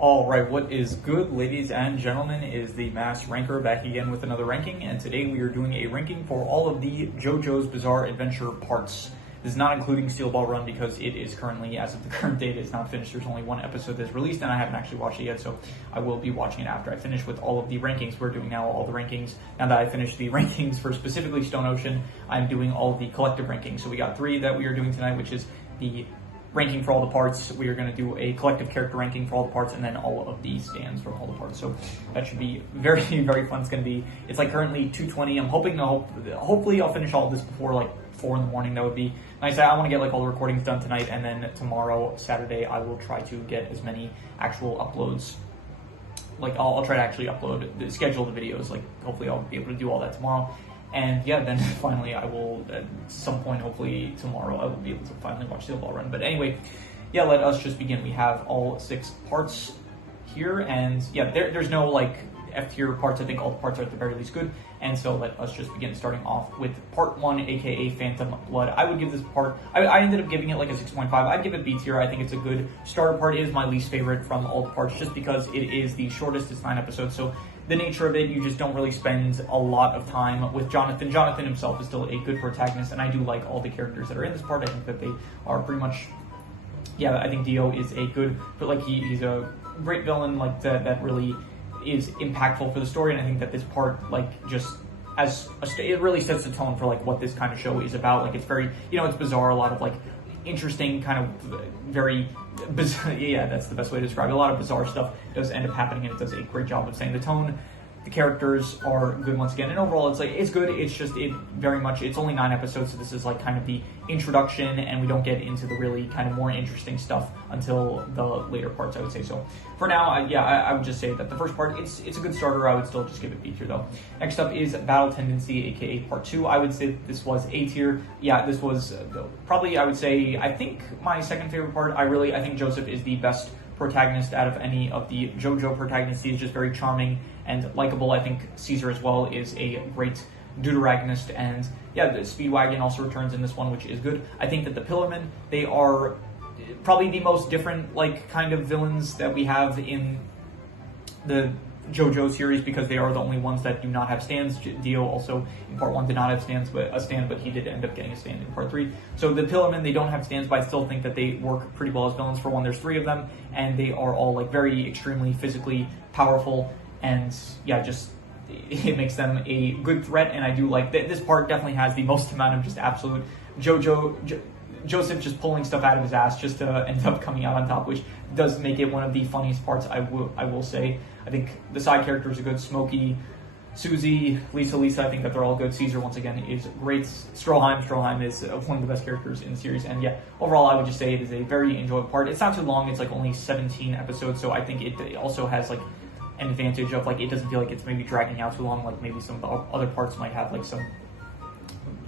Alright, what is good, ladies and gentlemen, is the Mass Ranker back again with another ranking, and today we are doing a ranking for all of the JoJo's Bizarre Adventure parts. This is not including Steel Ball Run because it is currently, as of the current date, it's not finished. There's only one episode that's released and I haven't actually watched it yet, so I will be watching it after I finish with all of the rankings. We're doing now all the rankings. Now that I finished the rankings for specifically Stone Ocean, I'm doing all of the collective rankings. So we got 3 that we are doing tonight, which is the ranking for all the parts. We are going to do a collective character ranking for all the parts, and then all of the stands from all the parts. So that should be very, very fun. It's going to be, it's like currently 2:20. I'm hoping to, hopefully I'll finish all of this before like 4 in the morning. That would be nice. I want to get like all the recordings done tonight, and then tomorrow, Saturday, I will try to get as many actual uploads. Like I'll try to actually upload, schedule the videos. Like hopefully I'll be able to do all that tomorrow. And yeah, then finally I will, at some point, hopefully tomorrow, I will be able to finally watch Steel Ball Run. But anyway, yeah, let us just begin. We have all 6 parts here, and yeah, there's no like F tier parts. I think all the parts are at the very least good. And so let us just begin, starting off with part 1, aka Phantom Blood. I would give this part, I ended up giving it like a 6.5. I'd give it B tier. I think it's a good starter part. It is my least favorite from all the parts, just because it is the shortest. It's 9 episodes, so the nature of it, you just don't really spend a lot of time with Jonathan. Jonathan himself is still a good protagonist, and I do like all the characters that are in this part. I think that they are pretty much, yeah, I think Dio is a good, but like he's a great villain, like that really is impactful for the story. And I think that this part, like, just as it really sets the tone for like what this kind of show is about. Like, it's very, it's bizarre, a lot of like interesting, kind of very bizarre, yeah, that's the best way to describe it. A lot of bizarre stuff does end up happening, and it does a great job of setting the tone. The characters are good once again, and overall it's good. It's just, it's only 9 episodes, so this is like kind of the introduction, and we don't get into the really kind of more interesting stuff until the later parts, I would say. So for now, I would just say that the first part, it's a good starter. I would still just give it B tier though. Next up is Battle Tendency, aka part 2. I would say this was A tier. Yeah, this was probably, I would say, I think my second favorite part. I think Joseph is the best protagonist out of any of the JoJo protagonists. He's just very charming and likable. I think Caesar as well is a great deuteragonist, and yeah, the Speedwagon also returns in this one, which is good. I think that the Pillarmen, they are probably the most different like kind of villains that we have in the JoJo series, because they are the only ones that do not have stands. Dio also in part 1 did not have stands, but he did end up getting a stand in part 3. So the Pillarmen, they don't have stands, but I still think that they work pretty well as villains. For one, there's 3 of them, and they are all like very extremely physically powerful, and yeah, just it makes them a good threat. And I do like that this part definitely has the most amount of just absolute Joseph just pulling stuff out of his ass just to end up coming out on top, which does make it one of the funniest parts, I will say. I think the side characters are good. Smokey, Susie, Lisa, I think that they're all good. Caesar, once again, is great. Stroheim is one of the best characters in the series. And yeah, overall, I would just say it is a very enjoyable part. It's not too long. It's like only 17 episodes, so I think it also has like an advantage of like, it doesn't feel like it's maybe dragging out too long, like maybe some of the other parts might have like some,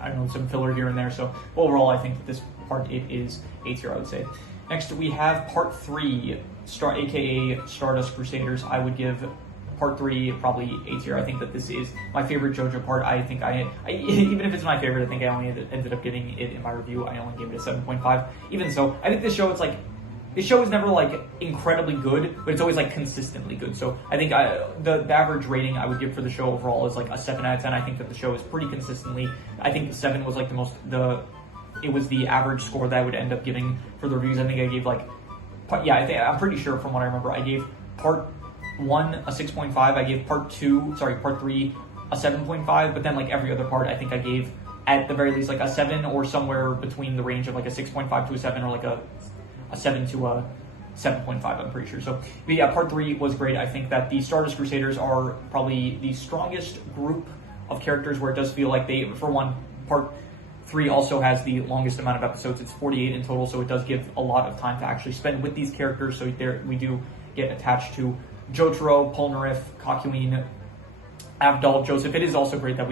I don't know, some filler here and there. So overall, I think that this part, it is A tier, I would say. Next, we have part 3, aka Stardust Crusaders. I would give part 3 probably A tier. I think that this is my favorite JoJo part. I think I even if it's my favorite, I think I only ended up giving it in my review, I only gave it a 7.5. Even so, I think this show, this show is never like incredibly good, but it's always like consistently good. So I think the average rating I would give for the show overall is like a 7 out of 10. I think that the show is pretty consistently, I think 7 was like it was the average score that I would end up giving for the reviews. I think I gave I'm pretty sure from what I remember, I gave part 1 a 6.5, I gave part 3 a 7.5, but then like every other part, I think I gave at the very least like a 7, or somewhere between the range of like a 6.5 to a 7, or like a 7 to a 7.5, I'm pretty sure. So, but yeah, part 3 was great. I think that the Stardust Crusaders are probably the strongest group of characters, where it does feel like for one, part 3 also has the longest amount of episodes. It's 48 in total, so it does give a lot of time to actually spend with these characters. So we do get attached to Jotaro, Polnareff, Kakyoin, Abdul, Joseph. It is also great that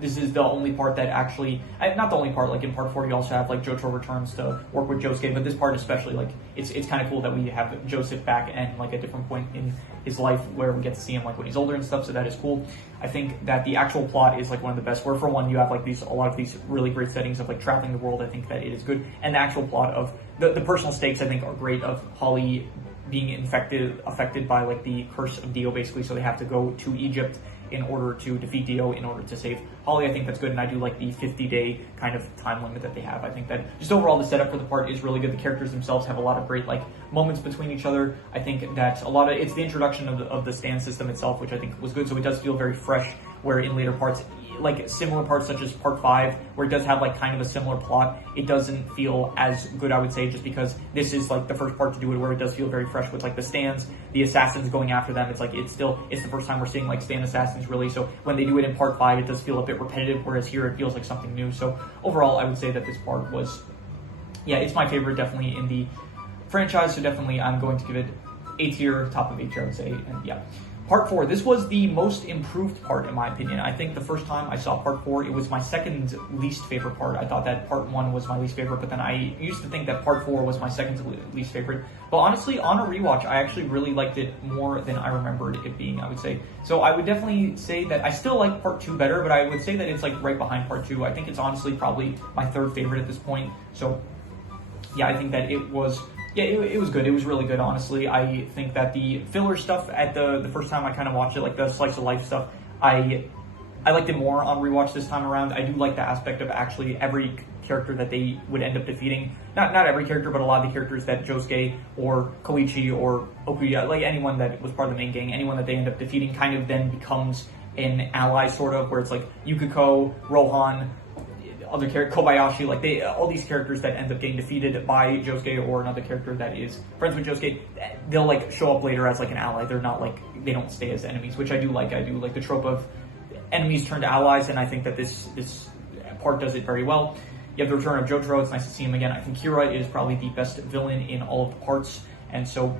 this is the only part that actually, not the only part, like in part 4 you also have like Jotaro returns to work with Josuke, but this part especially, like it's kind of cool that we have Joseph back and like a different point in his life where we get to see him like when he's older and stuff, so that is cool. I think that the actual plot is like one of the best, where for one you have like a lot of these really great settings of like traveling the world. I think that it is good, and the actual plot of the personal stakes I think are great, of Holly being affected by like the curse of Dio, basically. So they have to go to Egypt in order to defeat Dio, in order to save Holly. I think that's good, and I do like the 50-day kind of time limit that they have. I think that just overall the setup for the part is really good. The characters themselves have a lot of great like moments between each other. I think that it's the introduction of the stand system itself, which I think was good. So it does feel very fresh, where in later parts, like similar parts such as part 5, where it does have like kind of a similar plot, it doesn't feel as good, I would say, just because this is like the first part to do it, where it does feel very fresh with like the stands, the assassins going after them. It's like it's the first time we're seeing like stand assassins really. So when they do it in part 5, it does feel a bit repetitive, whereas here it feels like something new. So overall, I would say that this part was, yeah, it's my favorite definitely in the franchise. So definitely I'm going to give it A tier, top of A tier, I would say. And yeah. Part 4, this was the most improved part in my opinion. I think the first time I saw part 4, it was my second least favorite part. I thought that part 1 was my least favorite, but then I used to think that part 4 was my second least favorite. But honestly, on a rewatch, I actually really liked it more than I remembered it being, I would say. So I would definitely say that I still like part 2 better, but I would say that it's like right behind part 2. I think it's honestly probably my third favorite at this point. So yeah, I think that it was... Yeah, it was good. It was really good, honestly. I think that the filler stuff at the first time I kind of watched it, like the slice of life stuff, I liked it more on rewatch this time around. I do like the aspect of actually every character that they would end up defeating. Not every character, but a lot of the characters that Josuke or Koichi or Okuya, like anyone that was part of the main gang, anyone that they end up defeating kind of then becomes an ally, sort of, where it's like Yukiko, Rohan, other character, Kobayashi, like all these characters that end up getting defeated by Josuke or another character that is friends with Josuke, they'll like show up later as like an ally. They're not like, they don't stay as enemies, which I do like. I do like the trope of enemies turned allies, and I think that this part does it very well. You have the return of Jojo. It's nice to see him again. I think Kira is probably the best villain in all of the parts, and so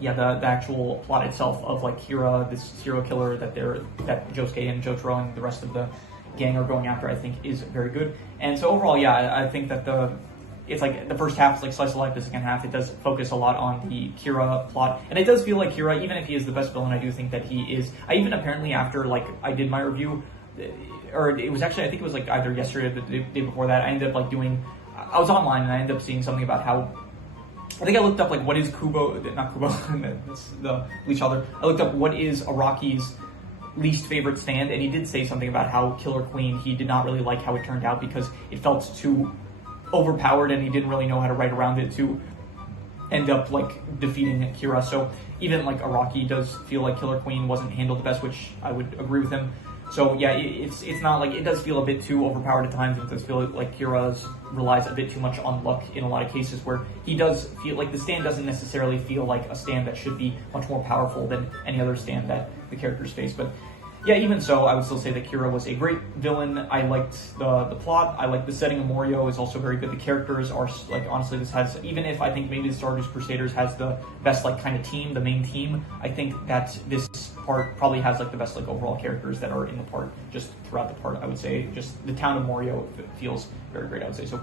yeah, the actual plot itself of like Kira, this serial killer that Josuke and Jotaro and the rest of the gang are going after, I think is very good. And so overall, yeah, I think that it's like the first half is like slice of life, the second half it does focus a lot on the Kira plot, and it does feel like Kira, even if he is the best villain, I do think that he is. I even apparently after like I did my review, or it was actually, I think it was like either yesterday or the day before that, I ended up like I was online and I ended up seeing something about how, I think I looked up like what is not Kubo, that's the Bleach author. I looked up what is Araki's least favorite stand, and he did say something about how Killer Queen, he did not really like how it turned out because it felt too overpowered and he didn't really know how to write around it to end up like defeating Kira. So even like Araki does feel like Killer Queen wasn't handled the best, which I would agree with him. So yeah, it's not like, it does feel a bit too overpowered at times. It does feel like Kira's relies a bit too much on luck in a lot of cases, where he does feel like the stand doesn't necessarily feel like a stand that should be much more powerful than any other stand that the characters face. But yeah, even so, I would still say that Kira was a great villain. I liked the plot. I like the setting of Morio is also very good. The characters are like, honestly, this has, even if I think maybe the Stardust Crusaders has the best like kind of team, the main team, I think that this part probably has like the best like overall characters that are in the part, just throughout the part. I would say just the town of Morio feels very great, I would say. So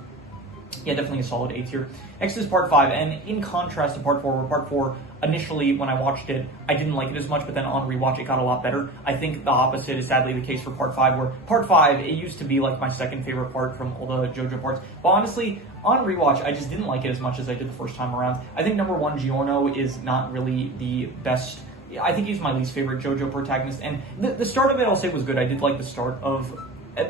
yeah, definitely a solid A tier. Next is part 5, and in contrast to part 4, where part 4, initially when I watched it, I didn't like it as much, but then on rewatch it got a lot better. I think the opposite is sadly the case for part 5, where part 5, it used to be like my second favorite part from all the JoJo parts, but honestly, on rewatch, I just didn't like it as much as I did the first time around. I think number 1, Giorno, is not really the best. I think he's my least favorite JoJo protagonist, and the start of it, I'll say, was good. I did like the start of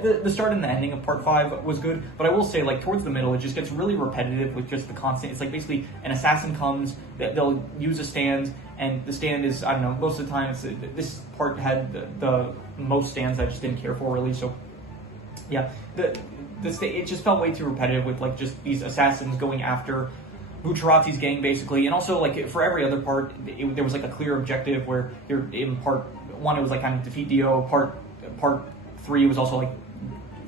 the start and the ending of part 5 was good, but I will say, like, towards the middle, it just gets really repetitive with just the constant. It's like basically an assassin comes, they'll use a stand, and the stand is, I don't know, most of the time, this part had the most stands I just didn't care for, really. So yeah, it just felt way too repetitive with like just these assassins going after Bucciarati's gang, basically. And also, like, for every other part, there was like a clear objective, where you're in part 1, it was like kind of defeat Dio. Part 3 was also like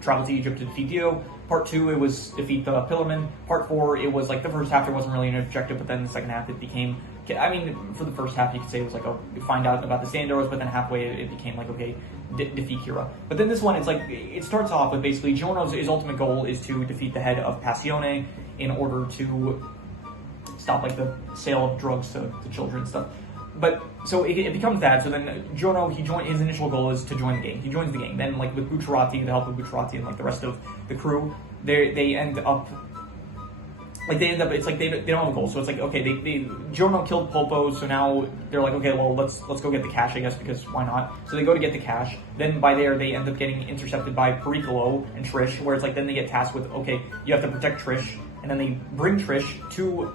travel to Egypt to defeat Dio. Part 2, it was defeat the Pillarmen. Part 4, it was like the first half there wasn't really an objective, but then the second half it became, I mean, for the first half you could say it was like, oh, find out about the Sandoros, but then halfway it became like, okay, defeat Kira. But then this one, it's like, it starts off with basically his ultimate goal is to defeat the head of Passione in order to stop like the sale of drugs to children and stuff. But so it becomes that. So then Giorno, his initial goal is to join the gang. He joins the gang. Then like with Bucciarati, the help of Bucciarati and like the rest of the crew, they end up like they end up, it's like they don't have a goal. So it's like, okay, Jono killed Popo, so now they're like, okay, well, let's go get the cash, I guess, because why not? So they go to get the cash. Then by there, they end up getting intercepted by Pericolo and Trish, where it's like, then they get tasked with, okay, you have to protect Trish. And then they bring Trish to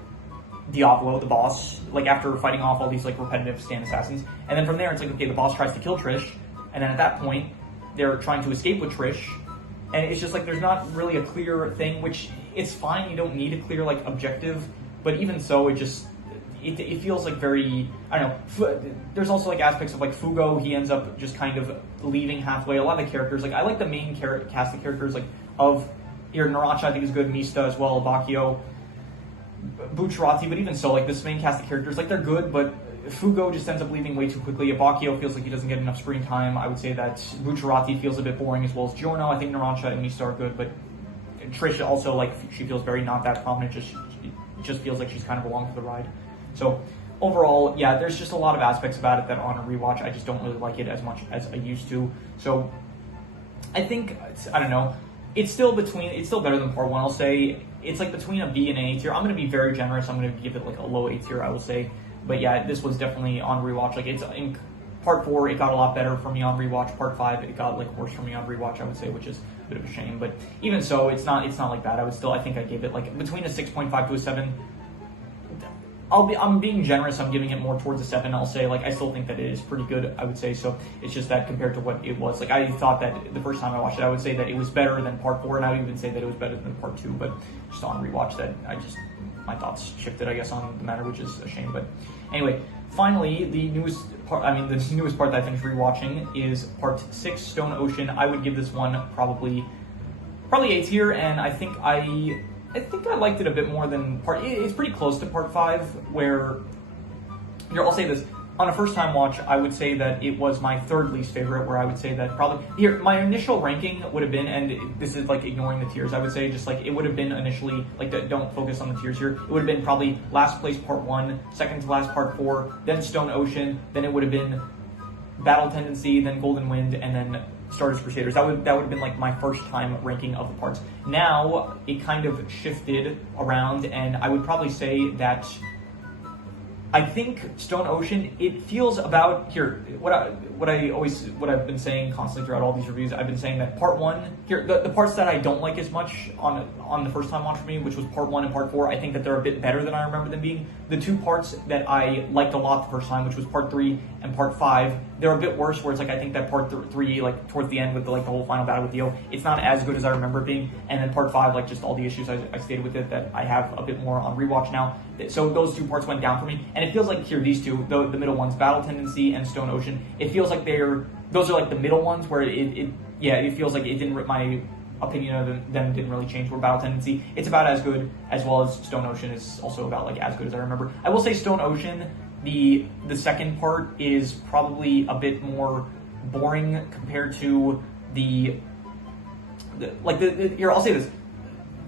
Diavolo, the boss, like after fighting off all these like repetitive stand assassins. And then from there, it's like, okay, the boss tries to kill Trish. And then at that point, they're trying to escape with Trish. And it's just like, there's not really a clear thing, which it's fine. You don't need a clear like objective. But even so, it feels like very, I don't know. There's also like aspects of like Fugo. He ends up just kind of leaving halfway. A lot of the characters, like I like the main cast of characters like of here, Narancia I think is good, Mista as well, Bacchio, Bucciarati, but even so, like this main cast of characters, like they're good, but Fugo just ends up leaving way too quickly. Bacchio feels like he doesn't get enough screen time. I would say that Bucciarati feels a bit boring as well as Giorno. I think Narancia and Mista are good, but Trish also, like, she feels very not that prominent, just feels like she's kind of along for the ride. So overall, yeah, there's just a lot of aspects about it that on a rewatch, I just don't really like it as much as I used to. So I think, I don't know, it's still better than part one, I'll say. It's like between a B and an A tier. I'm going to be very generous. I'm going to give it like a low A tier, I will say. But yeah, this was definitely on rewatch. Like, it's in part 4, it got a lot better for me on rewatch. Part 5, it got like worse for me on rewatch, I would say, which is a bit of a shame. But even so, it's not like that. I think I gave it like between a 6.5 to a 7. I'm being generous. I'm giving it more towards a 7. I'll say, like, I still think that it is pretty good, I would say. So it's just that compared to what it was, like, I thought that the first time I watched it, I would say that it was better than part 4, and I would even say that it was better than part 2. But just on rewatch, that my thoughts shifted, I guess, on the matter, which is a shame. But anyway, finally, the newest part that I finished rewatching is part 6, Stone Ocean. I would give this one probably A tier, and I think I liked it a bit more than it's pretty close to part 5, where, here, I'll say this, on a first time watch, I would say that it was my third least favorite, where I would say that probably, here, my initial ranking would have been, and this is like ignoring the tiers, I would say, just like, it would have been initially, like, don't focus on the tiers here, it would have been probably last place part 1, second to last part 4, then Stone Ocean, then it would have been Battle Tendency, then Golden Wind, and then Stardust Crusaders. That would have been like my first time ranking of the parts. Now it kind of shifted around, and I would probably say that I think Stone Ocean, it feels about here what I've been saying constantly throughout all these reviews. I've been saying that part 1 here, the parts that I don't like as much on the first time watch for me, which was part 1 and part 4, I think that they're a bit better than I remember them being. The two parts that I liked a lot the first time, which was part 3 and part 5, they're a bit worse, where it's like I think that part 3, like towards the end with the whole final battle with Dio, it's not as good as I remember it being. And then part 5, like just all the issues I stated with it, that I have a bit more on rewatch now. So those two parts went down for me, and it feels like here, these two, the middle ones, Battle Tendency and Stone Ocean, it feels like those are like the middle ones where it feels like it didn't, my opinion of them didn't really change. Where Battle Tendency, it's about as good, as well as Stone Ocean is also about like as good as I remember. I will say Stone Ocean, the second part is probably a bit more boring compared to here, I'll say this.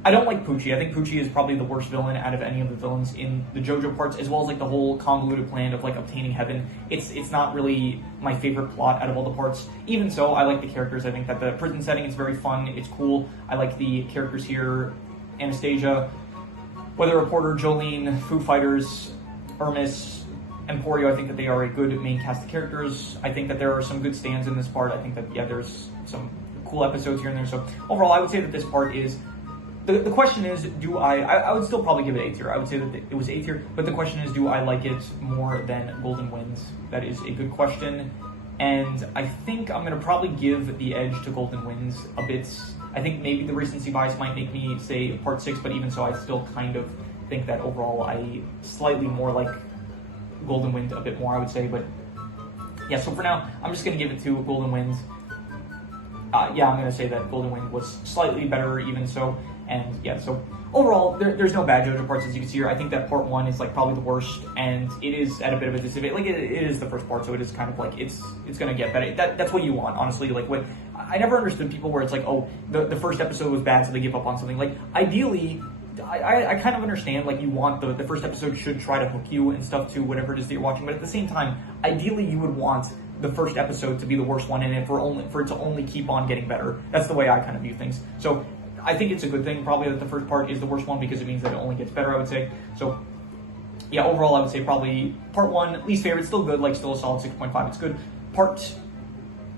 I don't like Poochie. I think Poochie is probably the worst villain out of any of the villains in the Jojo parts, as well as like the whole convoluted plan of like obtaining heaven. It's not really my favorite plot out of all the parts. Even so, I like the characters. I think that the prison setting is very fun. It's cool. I like the characters here. Anastasia, Weather Reporter, Jolene, Foo Fighters, Hermes, Emporio. I think that they are a good main cast of characters. I think that there are some good stands in this part. I think that, yeah, there's some cool episodes here and there. So overall, I would say that this part is... The question is, I would still probably give it A tier. I would say that it was A tier, but the question is, do I like it more than Golden Winds? That is a good question, and I think I'm going to probably give the edge to Golden Winds a bit. I think maybe the recency bias might make me say part 6, but even so, I still kind of think that overall I slightly more like Golden Wind a bit more, I would say. But yeah, so for now, I'm just going to give it to Golden Winds. I'm going to say that Golden Wind was slightly better, even so. And yeah, so overall, there's no bad Jojo parts, as you can see here. I think that part 1 is like probably the worst, and it is at a bit of a disadvantage. Like it is the first part, so it is kind of like it's gonna get better. That's what you want, honestly. Like what I never understood people where it's like, oh, the first episode was bad, so they give up on something. Like ideally, I kind of understand, like you want the first episode should try to hook you and stuff to whatever it is that you're watching, but at the same time, ideally you would want the first episode to be the worst one, and for it to only keep on getting better. That's the way I kind of view things. So I think it's a good thing probably that the first part is the worst one, because it means that it only gets better, I would say. So yeah, overall I would say probably part 1, least favorite, still good, like still a solid 6.5, it's good. Part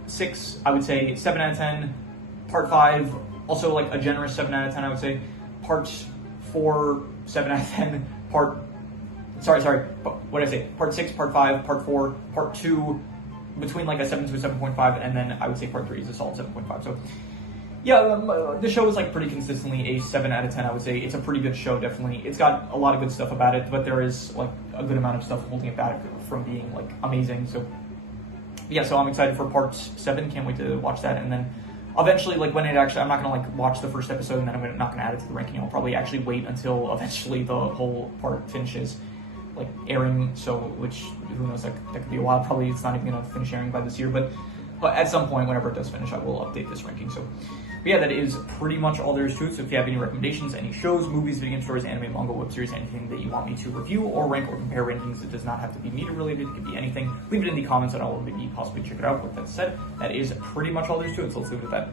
6, I would say 7 out of 10. Part 5, also like a generous 7 out of 10, I would say. Part 4, 7 out of 10. Sorry, what did I say? Part 6, part 5, part 4, part 2, between like a 7 to a 7.5, and then I would say part 3 is a solid 7.5. So yeah, the show is like pretty consistently a 7 out of 10, I would say. It's a pretty good show, definitely. It's got a lot of good stuff about it, but there is like a good amount of stuff holding it back from being like amazing. So yeah, so I'm excited for part 7. Can't wait to watch that. And then eventually, like when it actually, I'm not gonna like watch the first episode and then I'm not gonna add it to the ranking. I'll probably actually wait until eventually the whole part finishes like airing. So, which who knows, that could be a while. Probably it's not even gonna finish airing by this year, but at some point, whenever it does finish, I will update this ranking. So but yeah, that is pretty much all there is to it. So if you have any recommendations, any shows, movies, video game stories, anime, manga, web series, anything that you want me to review or rank or compare rankings, it does not have to be media related, it could be anything. Leave it in the comments and I will maybe possibly check it out. With that said, that is pretty much all there is to it. So let's leave it at that.